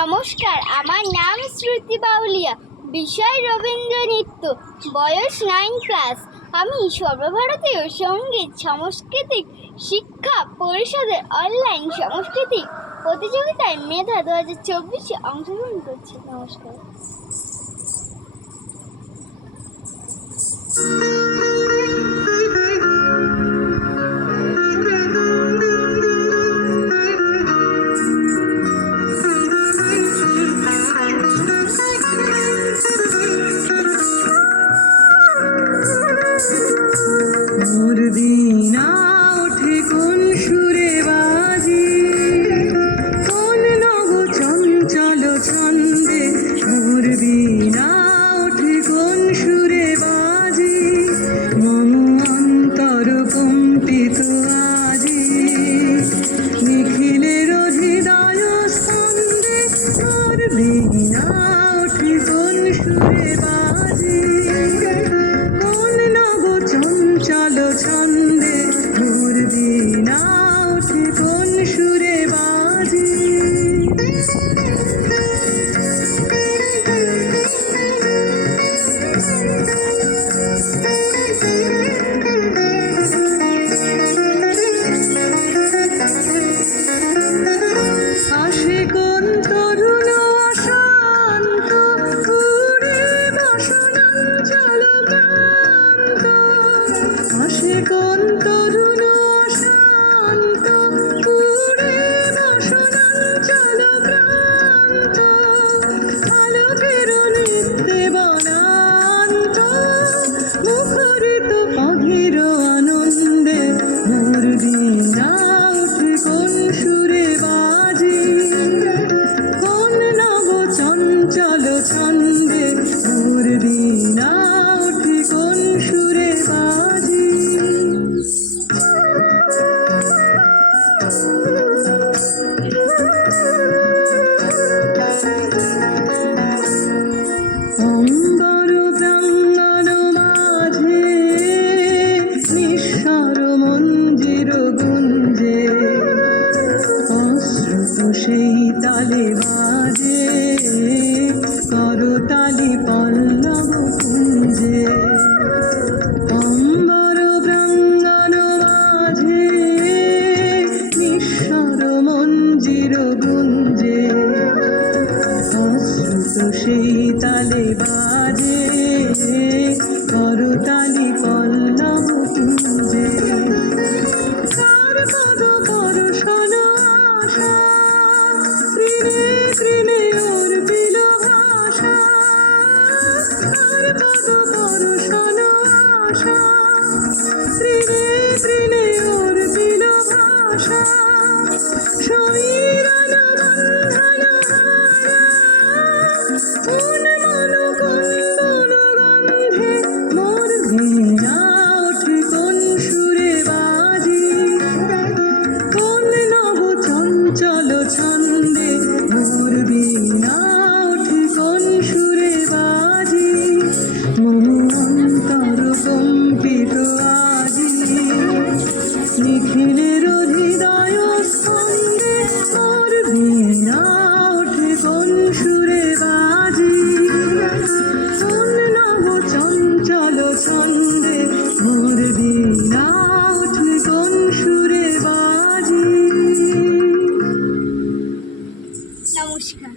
নমস্কার, আমার নাম শ্রুতি বাউলিয়া, বিষয় রবীন্দ্র নৃত্য, বয়স 9 ক্লাস। আমি সর্বভারতীয় সঙ্গীত সাংস্কৃতিক শিক্ষা পরিষদের অনলাইন সাংস্কৃতিক প্রতিযোগিতায় মেধা 2024-এ অংশগ্রহণ করছি। নমস্কার। মোর বীণা ওঠে কোন সুরে বাজে, কোন নব চঞ্চল ছন্দে। মোর বীণা ওঠে কোন সুরে বাজে, মম অন্তর কম্পিত আজি। নিখিলের হৃদয় স্পন্দে মোর বীণা ওঠে কোন সুরে বাজে, চঞ্চল ছন্দে। মোর বীণা ওঠে কোন সুরে বাজে। আসে কোন তরুণ অশান্ত, উড়ে বাসনাঞ্চল ক্লান্ত। আসে কোন তরুণ অশান্ত, উড়ে বাসনাঞ্চল ক্লান্ত। আলোকের নৃত্যে বনান্ত, মুখরিত অধীর আনন্দে। মোর বীণা ওঠে কোন সুরে বাজে, কোন নব চঞ্চল ছন্দে। মোর বীণা ওঠে কোন সুরে বাজে। অম্বর প্রাঙ্গণ মাঝে নিঃস্বর মঞ্জির গুঞ্জে, অশ্রুত সেই তালে বাজে করতালি পল্লব কুঞ্জে। অম্বর প্রাঙ্গণ মাঝে নিঃস্বর মঞ্জির গুঞ্জে, অশ্রুত সেই তালে বাজে করতালি পল্লব কুঞ্জে। কার পদ পরশন আশা, তৃণে তৃণে অর্পিল ভাষা। কার পদ পরশন আশা, তৃণে তৃণে অর্পিল ভাষা। সমীরণ বন্ধন হারা, উন্মন কুন্দন গন্ধে। মোর বীণা ওঠে কোন সুরে বাজে, কোন নব চঞ্চল ছন্দে। মোর বীণা ওঠে কোন সুরে বাজে, মম অন্তর কম্পিত আজি। নিখিলের হৃদয় স্পন্দে মোর বীণা ওঠে কোন সুরে বাজে, কোন নব চঞ্চল ছন্দে। মোর বীণা ওঠে কোন সুরে বাজে। নমস্কার।